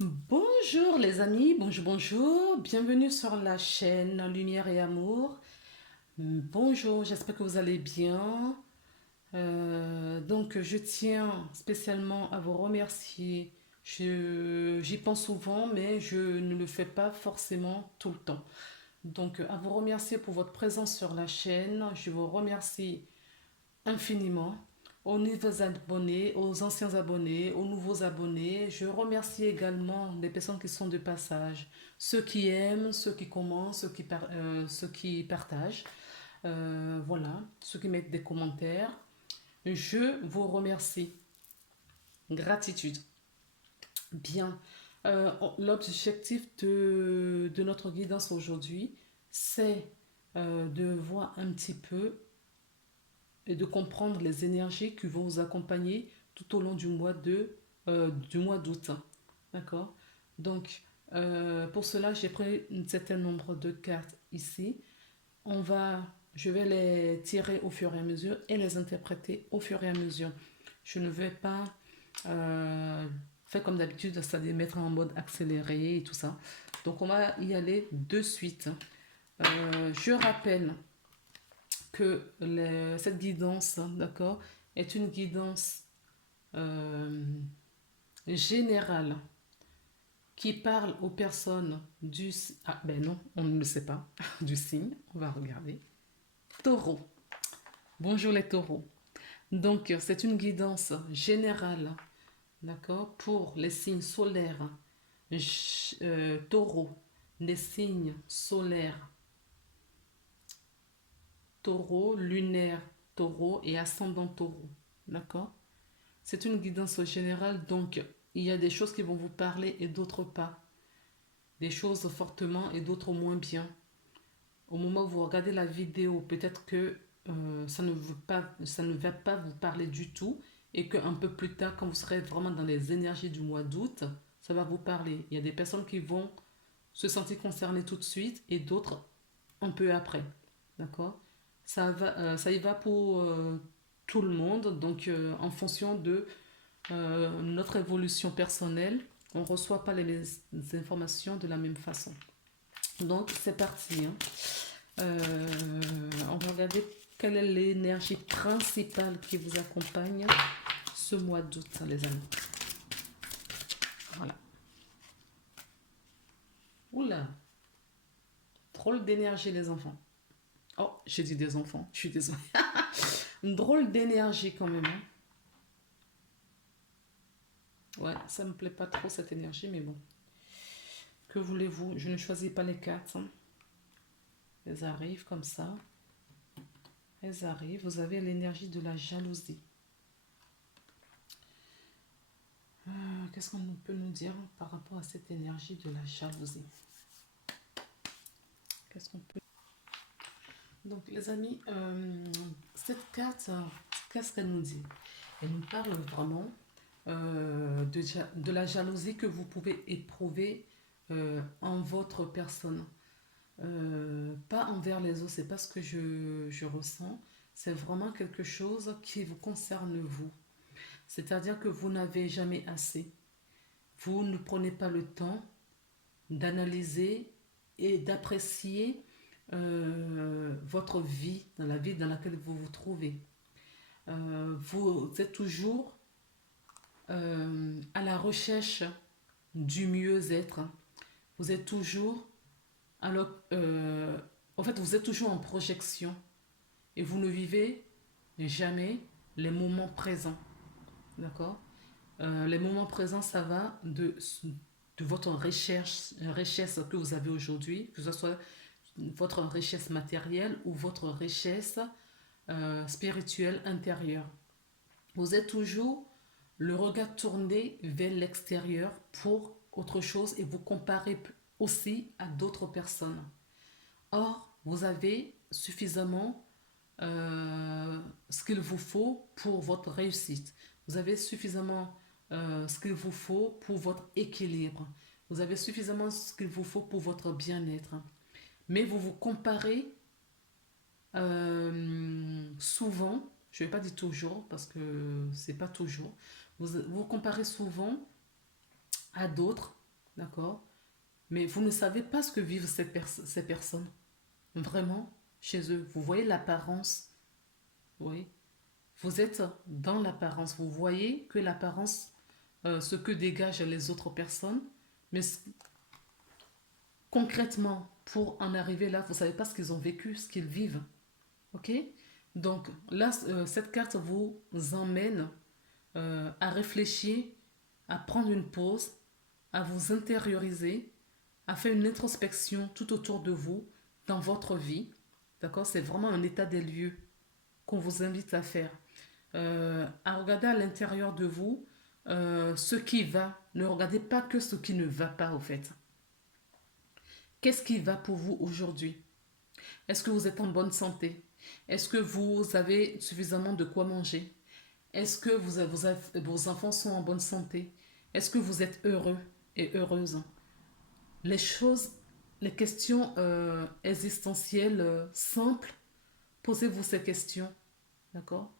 Bonjour les amis, bonjour, bienvenue sur la chaîne Lumière et Amour. Bonjour, j'espère que vous allez bien. Je tiens spécialement à vous remercier. J'y pense souvent, mais je ne le fais pas forcément tout le temps. À vous remercier pour votre présence sur la chaîne. Je vous remercie infiniment aux nouveaux abonnés, aux anciens abonnés, aux nouveaux abonnés. Je remercie également les personnes qui sont de passage, ceux qui aiment, ceux qui commentent, ceux qui partagent, voilà, ceux qui mettent des commentaires. Je vous remercie. Gratitude. Bien. L'objectif de notre guidance aujourd'hui, c'est de voir un petit peu et de comprendre les énergies qui vont vous accompagner tout au long du mois d'août. D'accord. Pour cela, j'ai pris un certain nombre de cartes ici. Je vais les tirer au fur et à mesure et les interpréter au fur et à mesure. Je ne vais pas faire comme d'habitude, c'est-à-dire mettre en mode accéléré et tout ça. Donc, on va y aller de suite. Je rappelle que cette guidance, d'accord, est une guidance euh, générale qui parle aux personnes du... Ah ben non, on ne le sait pas, du signe, on va regarder. Taureau. Bonjour les taureaux. C'est une guidance générale, d'accord, pour les signes solaires, taureau, les signes solaires, taureau, lunaire, taureau et ascendant taureau, d'accord. C'est une guidance générale, donc il y a des choses qui vont vous parler et d'autres pas. Des choses fortement et d'autres moins bien. Au moment où vous regardez la vidéo, peut-être que ça ne va pas vous parler du tout et qu'un peu plus tard, quand vous serez vraiment dans les énergies du mois d'août, ça va vous parler. Il y a des personnes qui vont se sentir concernées tout de suite et d'autres un peu après. D'accord. Ça y va pour tout le monde, en fonction de notre évolution personnelle, on ne reçoit pas les informations de la même façon. Donc, c'est parti, hein. On va regarder quelle est l'énergie principale qui vous accompagne ce mois d'août, les amis. Voilà. Oula, drôle d'énergie, les enfants. Oh, j'ai dit des enfants, je suis désolée. Une drôle d'énergie quand même, hein. Ouais, ça me plaît pas trop cette énergie, mais bon. Que voulez-vous? Je ne choisis pas les cartes, hein. Elles arrivent comme ça. Elles arrivent. Vous avez l'énergie de la jalousie. Qu'est-ce qu'on peut nous dire par rapport à cette énergie de la jalousie? Qu'est-ce qu'on peut... Donc, les amis, cette carte, qu'est-ce qu'elle nous dit? Elle nous parle vraiment de la jalousie que vous pouvez éprouver en votre personne. Pas envers les autres, c'est pas ce que je ressens. C'est vraiment quelque chose qui vous concerne vous. C'est-à-dire que vous n'avez jamais assez. Vous ne prenez pas le temps d'analyser et d'apprécier votre vie, dans la vie dans laquelle vous vous trouvez. Vous êtes toujours à la recherche du mieux-être. Vous êtes toujours, alors, en fait, vous êtes toujours en projection et vous ne vivez jamais les moments présents. D'accord. Les moments présents, ça va de votre richesse que vous avez aujourd'hui, que ce soit votre richesse matérielle ou votre richesse spirituelle intérieure. Vous êtes toujours le regard tourné vers l'extérieur pour autre chose et vous comparez aussi à d'autres personnes. Or, vous avez suffisamment ce qu'il vous faut pour votre réussite. Vous avez suffisamment ce qu'il vous faut pour votre équilibre. Vous avez suffisamment ce qu'il vous faut pour votre bien-être. Mais vous vous comparez souvent, je ne vais pas dire toujours parce que c'est pas toujours, vous vous comparez souvent à d'autres d'accord? Mais vous ne savez pas ce que vivent ces personnes, vraiment, chez eux. Vous voyez l'apparence, oui. Vous êtes dans l'apparence. Vous voyez que l'apparence, ce que dégagent les autres personnes, mais concrètement, pour en arriver là, vous ne savez pas ce qu'ils ont vécu, ce qu'ils vivent. Ok? Donc là, cette carte vous emmène à réfléchir, à prendre une pause, à vous intérioriser, à faire une introspection tout autour de vous, dans votre vie. D'accord? C'est vraiment un état des lieux qu'on vous invite à faire. À regarder à l'intérieur de vous ce qui va. Ne regardez pas que ce qui ne va pas, au fait. Qu'est-ce qui va pour vous aujourd'hui? Est-ce que vous êtes en bonne santé? Est-ce que vous avez suffisamment de quoi manger? Est-ce que vos enfants sont en bonne santé? Est-ce que vous êtes heureux et heureuse? Les choses, les questions existentielles simples, posez-vous ces questions. D'accord?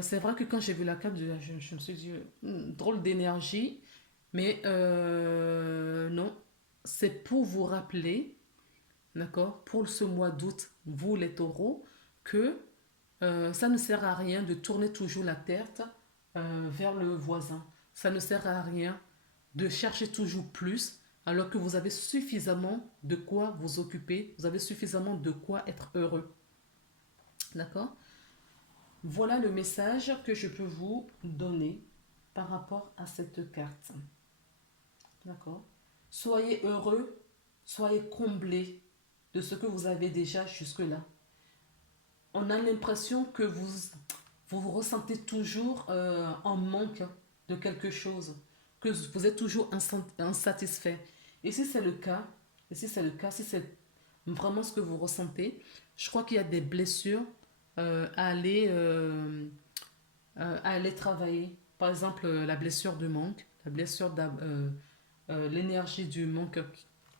C'est vrai que quand j'ai vu la carte, je me suis dit, drôle d'énergie, mais non, c'est pour vous rappeler, d'accord, pour ce mois d'août, vous les taureaux, que ça ne sert à rien de tourner toujours la tête vers le voisin. Ça ne sert à rien de chercher toujours plus alors que vous avez suffisamment de quoi vous occuper, vous avez suffisamment de quoi être heureux. D'accord? Voilà le message que je peux vous donner par rapport à cette carte. D'accord? Soyez heureux, soyez comblés de ce que vous avez déjà jusque-là. On a l'impression que vous ressentez toujours en manque de quelque chose, que vous êtes toujours insatisfait. Et si c'est le cas, si c'est vraiment ce que vous ressentez, je crois qu'il y a des blessures à aller travailler. Par exemple, la blessure de manque, la blessure l'énergie du manque.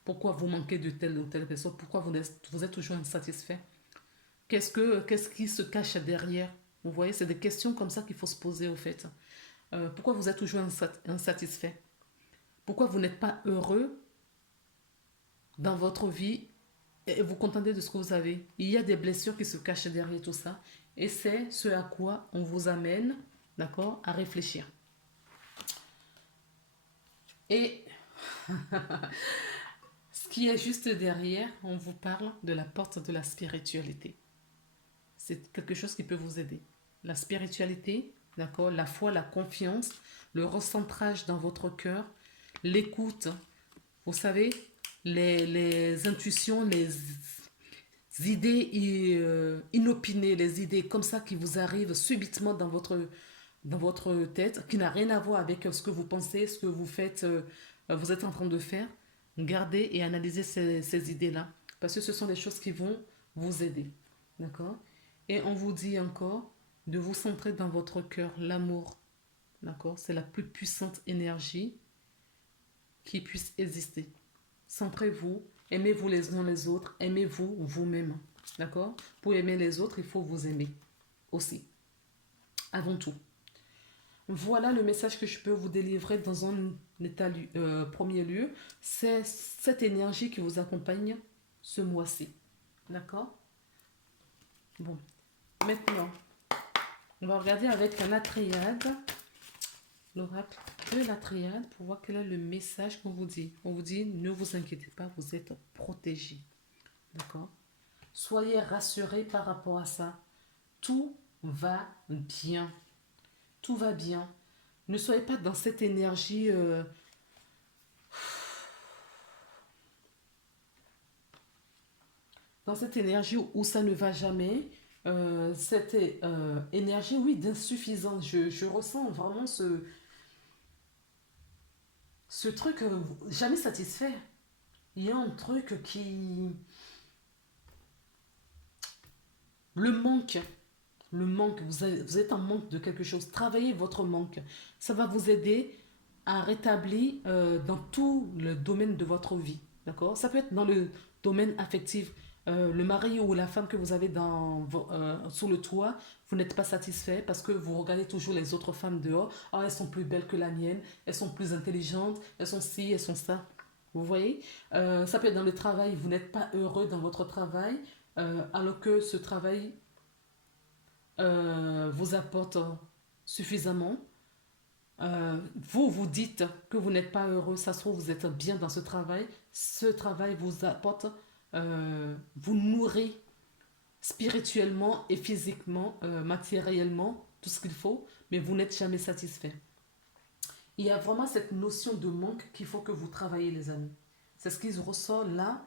Pourquoi vous manquez de telle ou telle personne? Pourquoi vous êtes toujours insatisfait? Qu'est-ce qui se cache derrière? Vous voyez, c'est des questions comme ça qu'il faut se poser au fait. Pourquoi vous êtes toujours insatisfait? Pourquoi vous n'êtes pas heureux dans votre vie et vous contentez de ce que vous avez? Il y a des blessures qui se cachent derrière tout ça. Et c'est ce à quoi on vous amène, d'accord, à réfléchir. Et ce qui est juste derrière, on vous parle de la porte de la spiritualité. C'est quelque chose qui peut vous aider. La spiritualité, d'accord, la foi, la confiance, le recentrage dans votre cœur, l'écoute, vous savez, les intuitions, les idées inopinées, les idées comme ça qui vous arrivent subitement dans votre tête, qui n'a rien à voir avec ce que vous pensez, ce que vous faites, vous êtes en train de faire. Gardez et analysez ces idées-là, parce que ce sont des choses qui vont vous aider. D'accord? Et on vous dit encore de vous centrer dans votre cœur, l'amour. D'accord? C'est la plus puissante énergie qui puisse exister. Centrez-vous, aimez-vous les uns les autres, aimez-vous vous-même. D'accord? Pour aimer les autres, il faut vous aimer aussi, avant tout. Voilà le message que je peux vous délivrer dans un premier lieu. C'est cette énergie qui vous accompagne ce mois-ci. D'accord? Bon, maintenant, on va regarder avec la triade, l'oracle de la triade, pour voir quel est le message qu'on vous dit. On vous dit, ne vous inquiétez pas, vous êtes protégés. D'accord? Soyez rassurés par rapport à ça. Tout va bien. Tout va bien. Ne soyez pas dans cette énergie où ça ne va jamais. Cette énergie, oui, d'insuffisance. Je ressens vraiment ce truc jamais satisfait. Il y a un truc qui... Le manque. Le manque, vous êtes en manque de quelque chose. Travaillez votre manque. Ça va vous aider à rétablir dans tout le domaine de votre vie. D'accord? Ça peut être dans le domaine affectif. le mari ou la femme que vous avez sous le toit, vous n'êtes pas satisfait parce que vous regardez toujours les autres femmes dehors. Ah, elles sont plus belles que la mienne, elles sont plus intelligentes, elles sont ci, elles sont ça. Vous voyez? Ça peut être dans le travail, vous n'êtes pas heureux dans votre travail, alors que ce travail vous apporte suffisamment. Vous vous dites que vous n'êtes pas heureux, ça se trouve, vous êtes bien dans ce travail vous apporte, vous nourrit spirituellement et physiquement, matériellement, tout ce qu'il faut, mais vous n'êtes jamais satisfait. Il y a vraiment cette notion de manque qu'il faut que vous travaillez, les amis. C'est ce qui ressort là,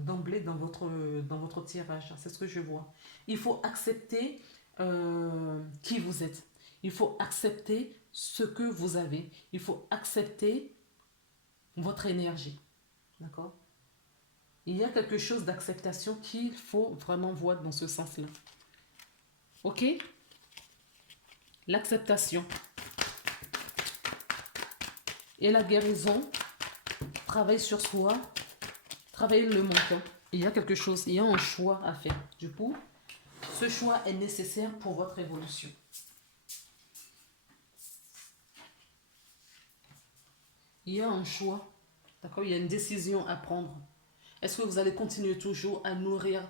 d'emblée, dans votre tirage. C'est ce que je vois. Il faut accepter qui vous êtes. Il faut accepter ce que vous avez. Il faut accepter votre énergie. D'accord? Il y a quelque chose d'acceptation qu'il faut vraiment voir dans ce sens-là. Ok? L'acceptation. Et la guérison, travaille sur soi, travailler le mental. Il y a quelque chose, il y a un choix à faire. Du coup, ce choix est nécessaire pour votre évolution. Il y a un choix, d'accord? Il y a une décision à prendre. Est-ce que vous allez continuer toujours à nourrir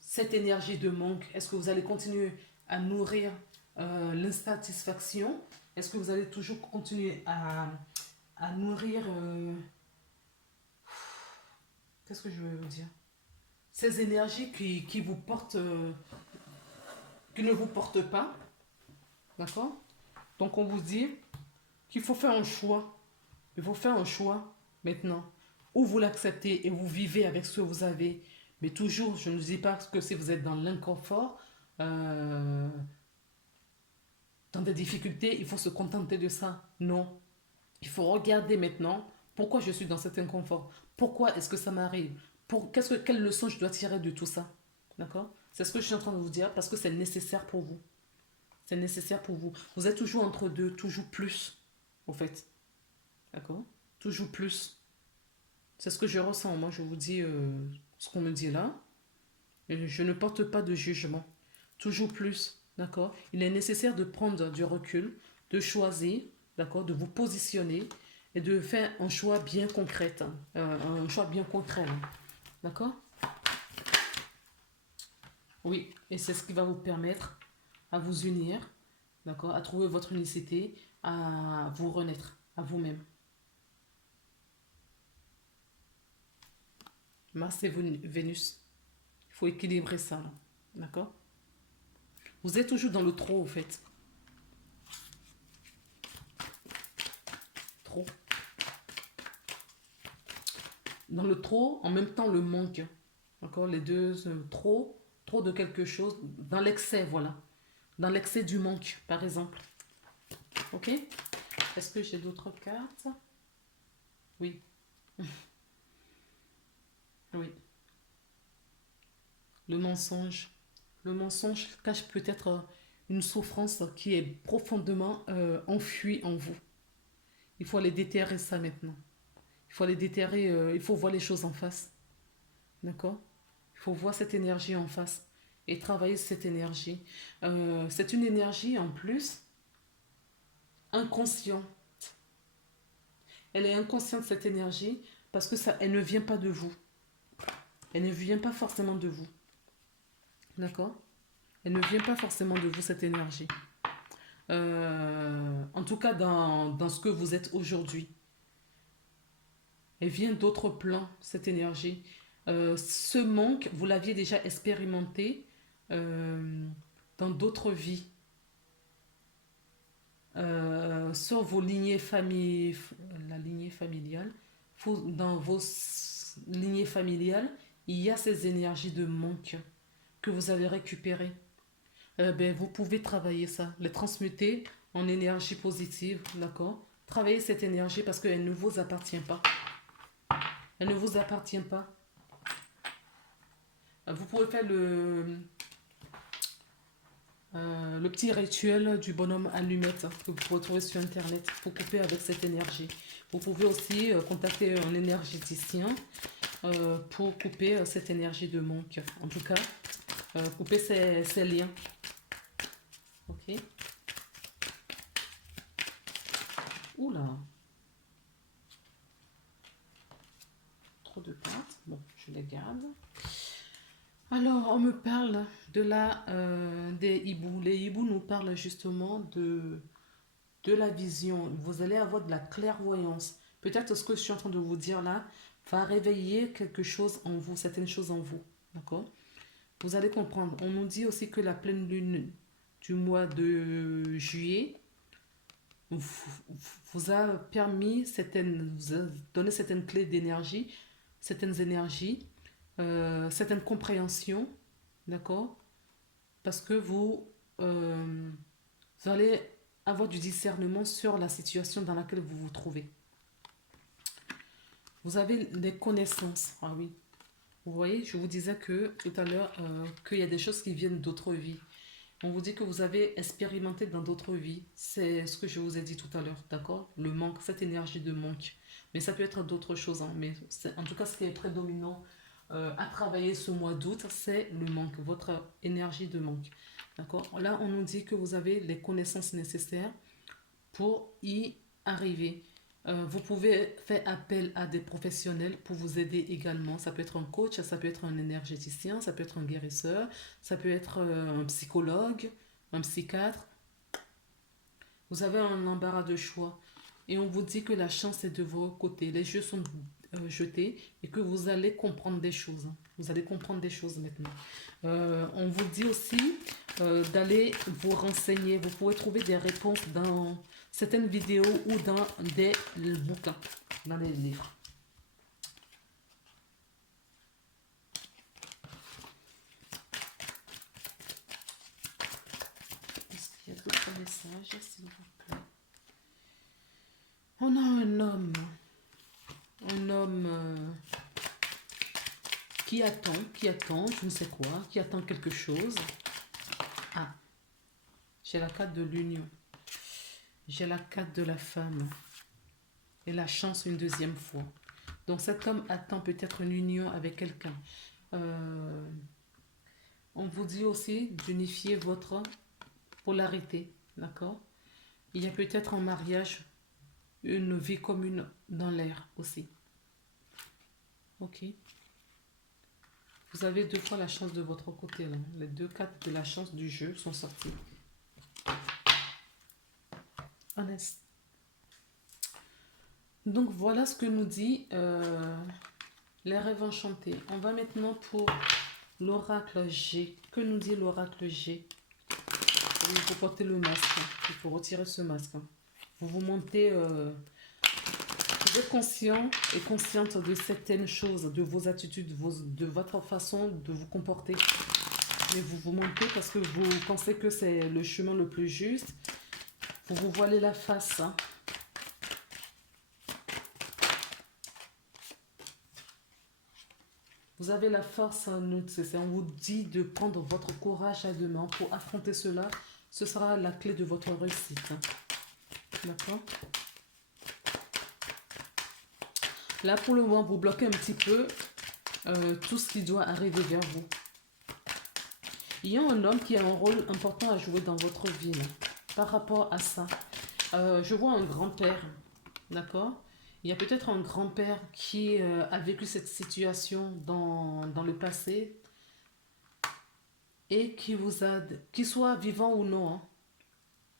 cette énergie de manque? Est-ce que vous allez continuer à nourrir l'insatisfaction? Est-ce que vous allez toujours continuer à nourrir... qu'est-ce que je veux vous dire? Ces énergies qui vous portent... qui ne vous portent pas. D'accord? Donc on vous dit qu'il faut faire un choix. Il faut faire un choix maintenant. Ou vous l'acceptez et vous vivez avec ce que vous avez. Mais toujours, je ne dis pas que si vous êtes dans l'inconfort, dans des difficultés, il faut se contenter de ça. Non. Il faut regarder maintenant pourquoi je suis dans cet inconfort. Pourquoi est-ce que ça m'arrive? Quelle leçon je dois tirer de tout ça? D'accord? C'est ce que je suis en train de vous dire parce que c'est nécessaire pour vous. C'est nécessaire pour vous. Vous êtes toujours entre deux, toujours plus, au fait. D'accord? Toujours plus. C'est ce que je ressens. Moi, je vous dis ce qu'on me dit là. Et je ne porte pas de jugement. Toujours plus. D'accord? Il est nécessaire de prendre du recul, de choisir, d'accord? De vous positionner et de faire un choix bien concret. Un choix bien concret. D'accord? Oui. Et c'est ce qui va vous permettre à vous unir, d'accord? À trouver votre unicité, à vous renaître, à vous-même. Mars et Vénus. Il faut équilibrer ça, là. D'accord? Vous êtes toujours dans le trop, au fait. Trop. Dans le trop, en même temps, le manque. D'accord? Les deux, trop de quelque chose. Dans l'excès, voilà. Dans l'excès du manque, par exemple. Ok? Est-ce que j'ai d'autres cartes? Oui. Oui. Le mensonge. Le mensonge cache peut-être une souffrance qui est profondément enfouie en vous. Il faut aller déterrer ça maintenant. Il faut aller déterrer, il faut voir les choses en face. D'accord? Il faut voir cette énergie en face et travailler cette énergie. C'est une énergie en plus inconsciente. Elle est inconsciente, cette énergie, parce que ça, elle ne vient pas de vous. Elle ne vient pas forcément de vous. D'accord? Elle ne vient pas forcément de vous, cette énergie. En tout cas, dans ce que vous êtes aujourd'hui. Elle vient d'autres plans, cette énergie. Ce manque, vous l'aviez déjà expérimenté dans d'autres vies. Sur vos lignées la lignée familiale, dans vos lignées familiales, il y a ces énergies de manque que vous avez récupérées. Ben, vous pouvez travailler ça, les transmuter en énergie positive, d'accord? Travaillez cette énergie parce qu'elle ne vous appartient pas. Elle ne vous appartient pas. Vous pouvez faire le petit rituel du bonhomme allumette que vous pouvez trouver sur internet pour couper avec cette énergie. Vous pouvez aussi contacter un énergéticien pour couper cette énergie de manque. En tout cas, couper ces liens. Ok. Oula. Trop de cartes. Bon, je les garde. Alors, on me parle des hiboux. Les hiboux nous parlent justement de la vision. Vous allez avoir de la clairvoyance. Peut-être ce que je suis en train de vous dire là va réveiller quelque chose en vous, certaines choses en vous. D'accord? Vous allez comprendre. On nous dit aussi que la pleine lune du mois de juillet vous a permis vous a donné certaines clés d'énergie, certaines énergies, certaines compréhensions, d'accord? Parce que vous allez avoir du discernement sur la situation dans laquelle vous vous trouvez. Vous avez des connaissances. Ah oui. Vous voyez, je vous disais que tout à l'heure qu'il y a des choses qui viennent d'autres vies. On vous dit que vous avez expérimenté dans d'autres vies. C'est ce que je vous ai dit tout à l'heure, d'accord? Le manque, cette énergie de manque. Mais ça peut être d'autres choses. Hein, mais en tout cas, ce qui est prédominant à travailler ce mois d'août, c'est le manque, votre énergie de manque. D'accord? Là, on nous dit que vous avez les connaissances nécessaires pour y arriver. Vous pouvez faire appel à des professionnels pour vous aider également. Ça peut être un coach, ça peut être un énergéticien, ça peut être un guérisseur, ça peut être un psychologue, un psychiatre. Vous avez un embarras de choix. Et on vous dit que la chance est de vos côtés. Les jeux sont jetés et que vous allez comprendre des choses. Hein. Vous allez comprendre des choses maintenant. On vous dit aussi d'aller vous renseigner. Vous pouvez trouver des réponses dans certaines vidéos ou dans des bouquins, dans les livres. Est-ce qu'il y a d'autres messages, s'il vous plaît? On a un homme qui attend, je ne sais quoi, qui attend quelque chose. Ah, j'ai la carte de l'union. J'ai la carte de la femme. Et la chance une deuxième fois. Donc cet homme attend peut-être une union avec quelqu'un. On vous dit aussi d'unifier votre polarité. D'accord? Il y a peut-être un mariage, une vie commune dans l'air aussi. Ok? Vous avez deux fois la chance de votre côté. Là. Les deux cartes de la chance du jeu sont sorties. Honnête. Donc voilà ce que nous dit les rêves enchantés. On va maintenant pour l'oracle G. Que nous dit l'oracle G? Il faut porter le masque. Il faut retirer ce masque. Vous vous montez... vous êtes conscient et consciente de certaines choses, de vos attitudes, de votre façon de vous comporter. Mais vous vous montez parce que vous pensez que c'est le chemin le plus juste. Vous vous voilez la face. Hein. Vous avez la force nécessaire. On vous dit de prendre votre courage à deux mains pour affronter cela. Ce sera la clé de votre réussite. D'accord? Là, pour le moment, vous bloquez un petit peu tout ce qui doit arriver vers vous. Il y a un homme qui a un rôle important à jouer dans votre vie. Là, par rapport à ça, je vois un grand-père. D'accord? Il y a peut-être un grand-père qui a vécu cette situation dans le passé et qui vous a, qu'il soit vivant ou non, hein,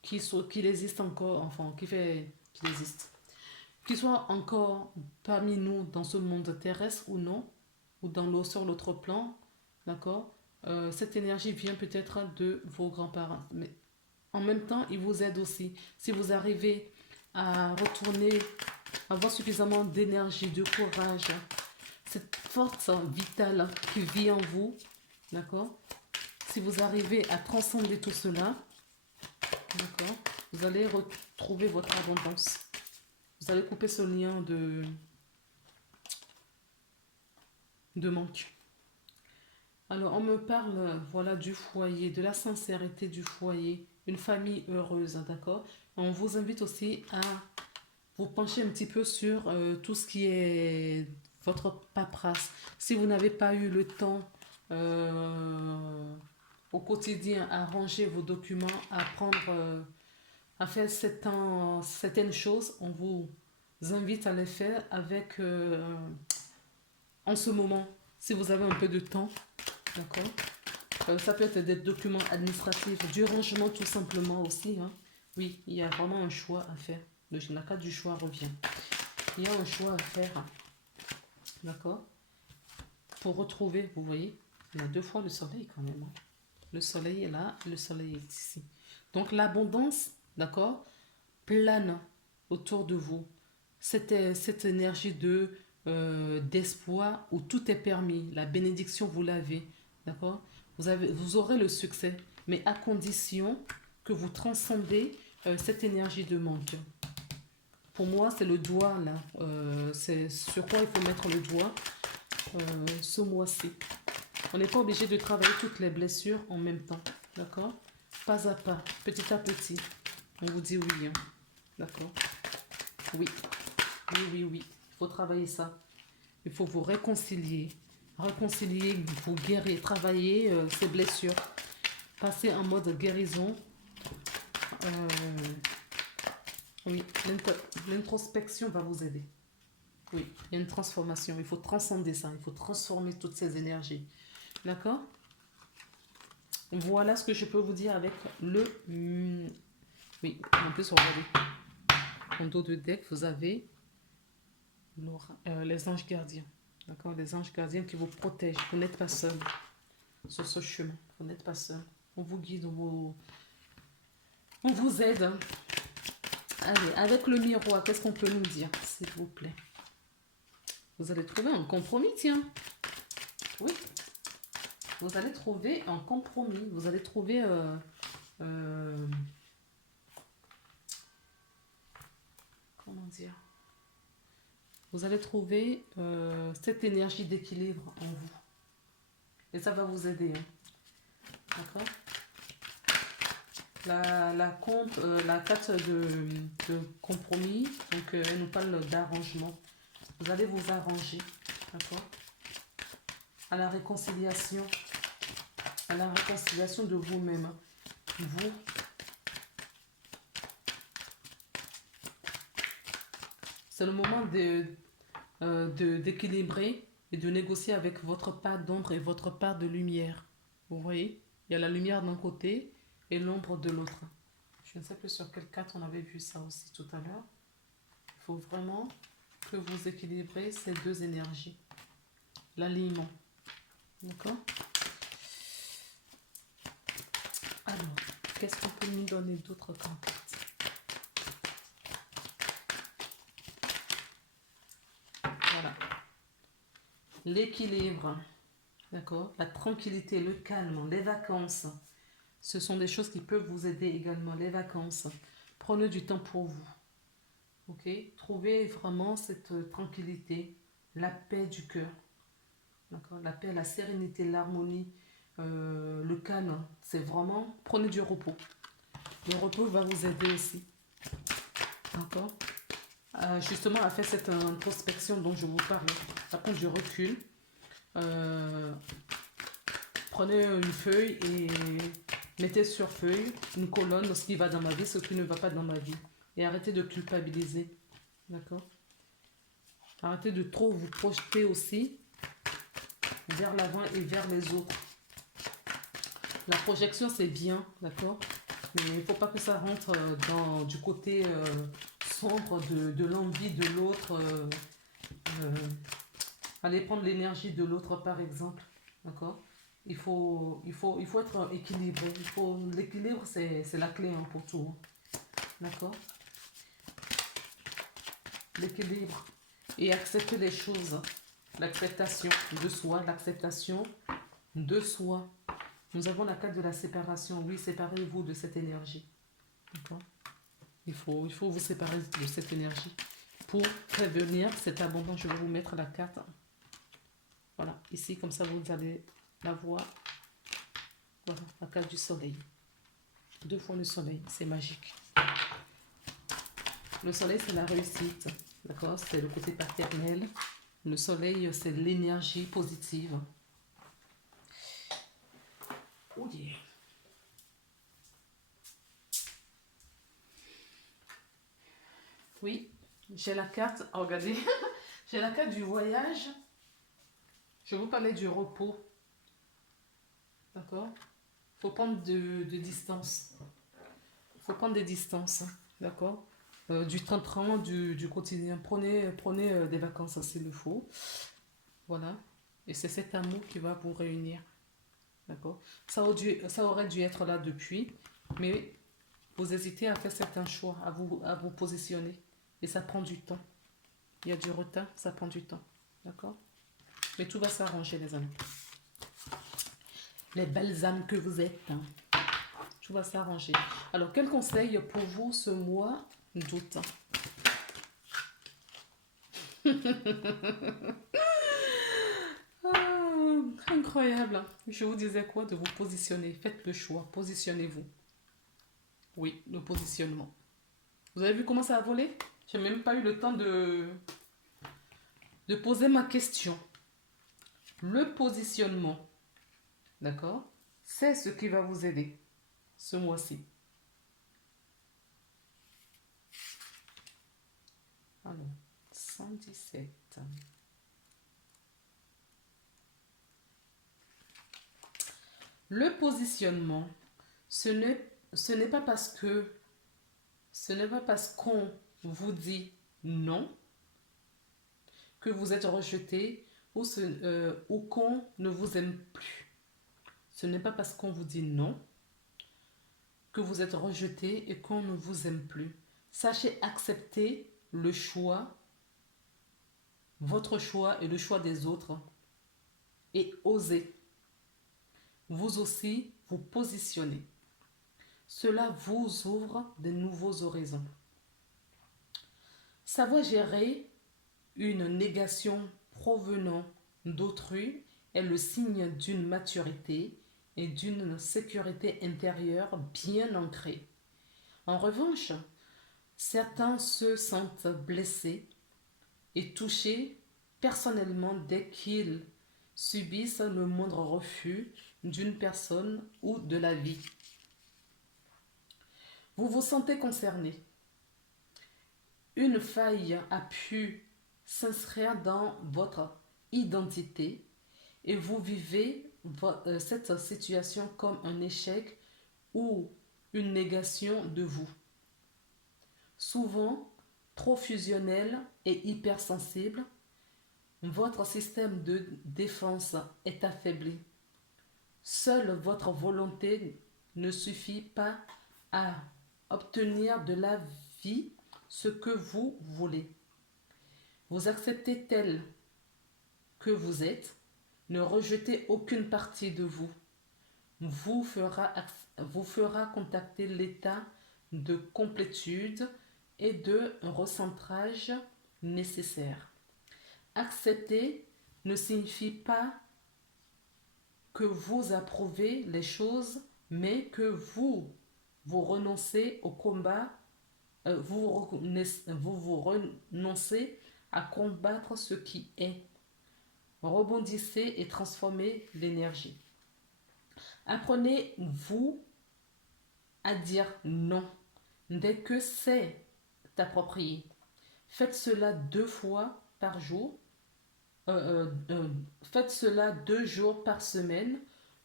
qu'il existe encore, enfin, qu'il existe, qu'il soit encore parmi nous dans ce monde terrestre ou non, ou sur l'autre plan, d'accord? Cette énergie vient peut-être de vos grands-parents, mais en même temps, il vous aide aussi. Si vous arrivez à retourner, avoir suffisamment d'énergie, de courage, cette force vitale qui vit en vous, d'accord? Si vous arrivez à transcender tout cela, d'accord, vous allez retrouver votre abondance. Vous allez couper ce lien de manque. Alors, on me parle, voilà, du foyer, de la sincérité du foyer, une famille heureuse, hein, d'accord? On vous invite aussi à vous pencher un petit peu sur tout ce qui est votre paperasse. Si vous n'avez pas eu le temps euh, au quotidien à ranger vos documents, à prendre, à faire certaines choses, on vous invite à les faire avec, en ce moment, si vous avez un peu de temps, d'accord? Ça peut être des documents administratifs, du rangement tout simplement aussi, hein. Oui, il y a vraiment un choix à faire. La carte du choix revient. Il y a un choix à faire, d'accord? Pour retrouver, vous voyez, il y a deux fois le soleil quand même, hein. Le soleil est là, le soleil est ici. Donc l'abondance, d'accord, plane autour de vous. Cette énergie d'espoir où tout est permis. La bénédiction, vous l'avez, d'accord? Vous aurez le succès, mais à condition que vous transcendez cette énergie de manque. Pour moi, c'est le doigt là. C'est sur quoi il faut mettre le doigt ce mois-ci. On n'est pas obligé de travailler toutes les blessures en même temps. D'accord? Pas à pas, petit à petit. On vous dit oui, hein. D'accord? Oui, oui, oui, oui. Il faut travailler ça. Il faut vous réconcilier. Réconcilier, vous guérir, travailler ces blessures. Passer en mode guérison. Euh, oui, l'introspection va vous aider. Oui, il y a une transformation. Il faut transcender ça. Il faut transformer toutes ces énergies. D'accord? Voilà ce que je peux vous dire avec le... Oui, en plus, regardez. En dos de deck, vous avez les anges gardiens. D'accord? Les anges gardiens qui vous protègent. Vous n'êtes pas seul sur ce chemin. Vous n'êtes pas seul. On vous guide, on vous aide. Allez, avec le miroir, qu'est-ce qu'on peut nous dire, s'il vous plaît? Vous allez trouver un compromis, tiens. Oui. Vous allez trouver un compromis. Vous allez trouver... comment dire? Vous allez trouver cette énergie d'équilibre en vous. Et ça va vous aider, hein. D'accord? La carte de compromis, donc elle nous parle d'arrangement. Vous allez vous arranger, d'accord? À la réconciliation de vous-même. Vous, c'est le moment d'équilibrer et de négocier avec votre part d'ombre et votre part de lumière. Vous voyez? Il y a la lumière d'un côté et l'ombre de l'autre. Je ne sais plus sur quelle carte on avait vu ça aussi tout à l'heure. Il faut vraiment que vous équilibrez ces deux énergies. L'alignement. D'accord? Alors, qu'est-ce qu'on peut nous donner d'autre comme carte? Voilà. L'équilibre. D'accord? La tranquillité, le calme, les vacances. Ce sont des choses qui peuvent vous aider également. Les vacances. Prenez du temps pour vous. Ok? Trouvez vraiment cette tranquillité, la paix du cœur. D'accord? La paix, la sérénité, l'harmonie, le calme. C'est vraiment, prenez du repos. Le repos va vous aider aussi. D'accord? Justement, à faire cette introspection dont je vous parlais. À prendre du recul. Prenez une feuille et mettez sur feuille une colonne ce qui va dans ma vie, ce qui ne va pas dans ma vie. Et arrêtez de culpabiliser. D'accord? Arrêtez de trop vous projeter aussi vers l'avant et vers les autres. La projection, c'est bien, d'accord? Mais il ne faut pas que ça rentre du côté sombre de l'envie de l'autre. Allez prendre l'énergie de l'autre, par exemple. D'accord? Il faut être équilibré. L'équilibre, c'est la clé, hein, pour tout, hein. D'accord? L'équilibre. Et accepter les choses. L'acceptation de soi, l'acceptation de soi. Nous avons la carte de la séparation. Oui, séparez-vous de cette énergie. D'accord? Il faut vous séparer de cette énergie. Pour prévenir cette abondance, je vais vous mettre la carte. Voilà, ici, comme ça, vous allez la voie, voilà, la carte du soleil. 2 fois le soleil, c'est magique. Le soleil, c'est la réussite, d'accord? C'est le côté paternel. Le soleil, c'est l'énergie positive. Oh yeah. Oui, j'ai la carte, oh, regardez, j'ai la carte du voyage. Je vous parlais du repos, d'accord? Il faut prendre de distance. Il faut prendre des distances, d'accord? Du train-train, du quotidien. Prenez des vacances s'il le faut. Voilà. Et c'est cet amour qui va vous réunir. D'accord? Ça aurait dû être là depuis, mais vous hésitez à faire certains choix, à vous positionner. Et ça prend du temps. Il y a du retard, ça prend du temps. D'accord? Mais tout va s'arranger, les amis. Les belles âmes que vous êtes. Hein. Tout va s'arranger. Alors, quel conseil pour vous ce mois d'août? Ah, incroyable. Je vous disais quoi? De vous positionner. Faites le choix. Positionnez-vous. Oui, le positionnement. Vous avez vu comment ça a volé? J'ai même pas eu le temps de poser ma question. Le positionnement, d'accord? C'est ce qui va vous aider ce mois-ci. Alors, 117. Le positionnement, ce n'est pas parce que ce n'est pas parce qu'on vous dit non que vous êtes rejeté ou qu'on ne vous aime plus. Ce n'est pas parce qu'on vous dit non que vous êtes rejeté et qu'on ne vous aime plus. Sachez accepter le choix, votre choix et le choix des autres et osez vous aussi vous positionner. Cela vous ouvre de nouveaux horizons. Savoir gérer une négation provenant d'autrui est le signe d'une maturité et d'une sécurité intérieure bien ancrée. En revanche, certains se sentent blessés et touchés personnellement dès qu'ils subissent le moindre refus d'une personne ou de la vie. Vous vous sentez concerné. Une faille a pu s'inscrire dans votre identité et vous vivez cette situation comme un échec ou une négation de vous. Souvent, trop fusionnel et hypersensible, votre système de défense est affaibli. Seule votre volonté ne suffit pas à obtenir de la vie ce que vous voulez. Vous acceptez tel que vous êtes, ne rejetez aucune partie de vous. Vous fera contacter l'état de complétude et de recentrage nécessaire. Accepter ne signifie pas que vous approuvez les choses, mais que vous renoncez au combat, vous renoncez à combattre ce qui est. Rebondissez et transformez l'énergie. Apprenez-vous à dire non dès que c'est approprié. Faites cela 2 fois par jour. Faites cela 2 jours par semaine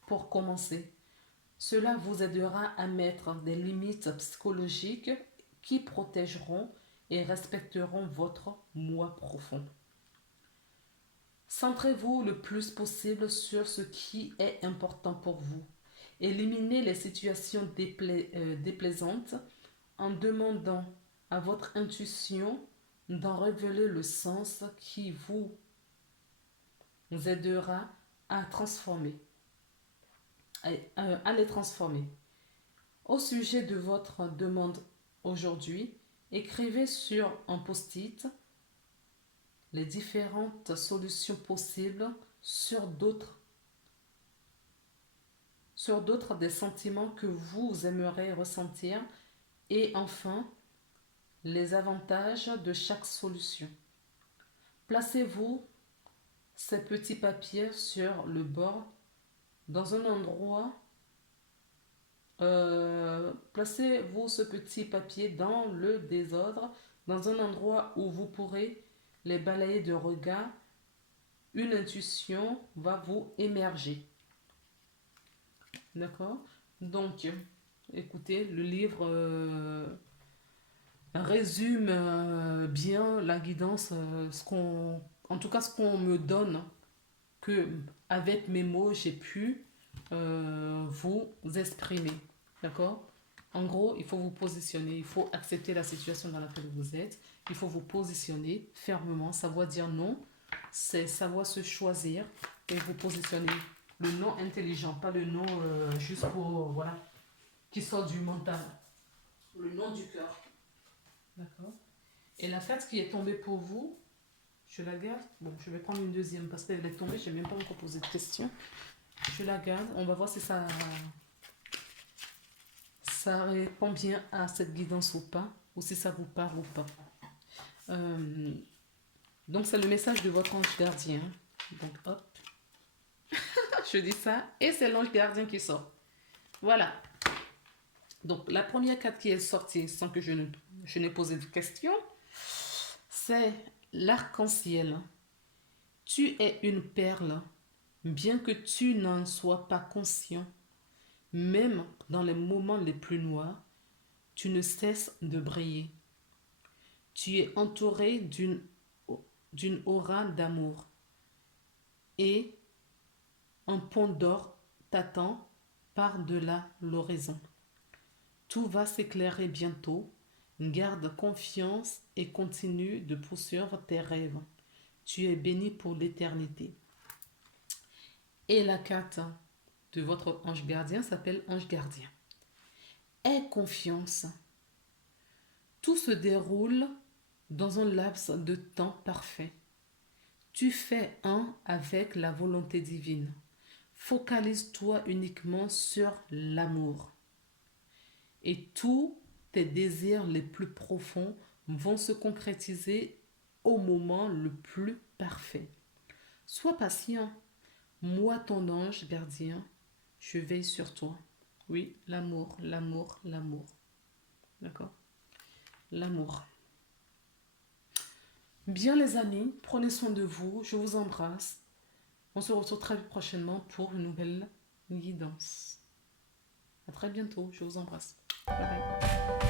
pour commencer. Cela vous aidera à mettre des limites psychologiques qui protégeront et respecteront votre moi profond. Centrez-vous le plus possible sur ce qui est important pour vous. Éliminez les situations déplaisantes en demandant à votre intuition d'en révéler le sens qui vous aidera à les transformer. Au sujet de votre demande aujourd'hui, écrivez sur un post-it les différentes solutions possibles sur d'autres sur d'autres des sentiments que vous aimeriez ressentir et enfin les avantages de chaque solution. Placez-vous ces petits papiers sur le bord dans un endroit. Placez-vous ce petit papier dans le désordre, dans un endroit où vous pourrez les balayer de regard. Une intuition va vous émerger. D'accord? Donc, écoutez, le livre résume bien la guidance, en tout cas ce qu'on me donne, que avec mes mots, j'ai pu vous exprimer. D'accord? En gros, il faut vous positionner, il faut accepter la situation dans laquelle vous êtes, il faut vous positionner fermement, savoir dire non, c'est savoir se choisir et vous positionner. Le non intelligent, pas le non juste pour, voilà, qui sort du mental. Le non du cœur. D'accord? Et la carte qui est tombée pour vous, je la garde. Bon, je vais prendre une deuxième parce qu'elle est tombée, je n'ai même pas encore posé de question. Je la garde, on va voir si ça répond bien à cette guidance ou pas, ou si ça vous parle ou pas. Donc, c'est le message de votre ange gardien. Donc, hop, je dis ça, et c'est l'ange gardien qui sort. Voilà. Donc, la première carte qui est sortie, sans que je n'ai posé de question, c'est l'arc-en-ciel. Tu es une perle, bien que tu n'en sois pas conscient. Même dans les moments les plus noirs, tu ne cesses de briller. Tu es entouré d'une aura d'amour. Et un pont d'or t'attend par-delà l'horizon. Tout va s'éclairer bientôt. Garde confiance et continue de poursuivre tes rêves. Tu es béni pour l'éternité. Et la carte de votre ange gardien s'appelle ange gardien. Aie confiance. Tout se déroule dans un laps de temps parfait. Tu fais un avec la volonté divine. Focalise-toi uniquement sur l'amour. Et tous tes désirs les plus profonds vont se concrétiser au moment le plus parfait. Sois patient. Moi, ton ange gardien, je veille sur toi. Oui, l'amour, l'amour, l'amour. D'accord? L'amour. Bien les amis, prenez soin de vous. Je vous embrasse. On se retrouve très prochainement pour une nouvelle guidance. À très bientôt. Je vous embrasse. Bye bye.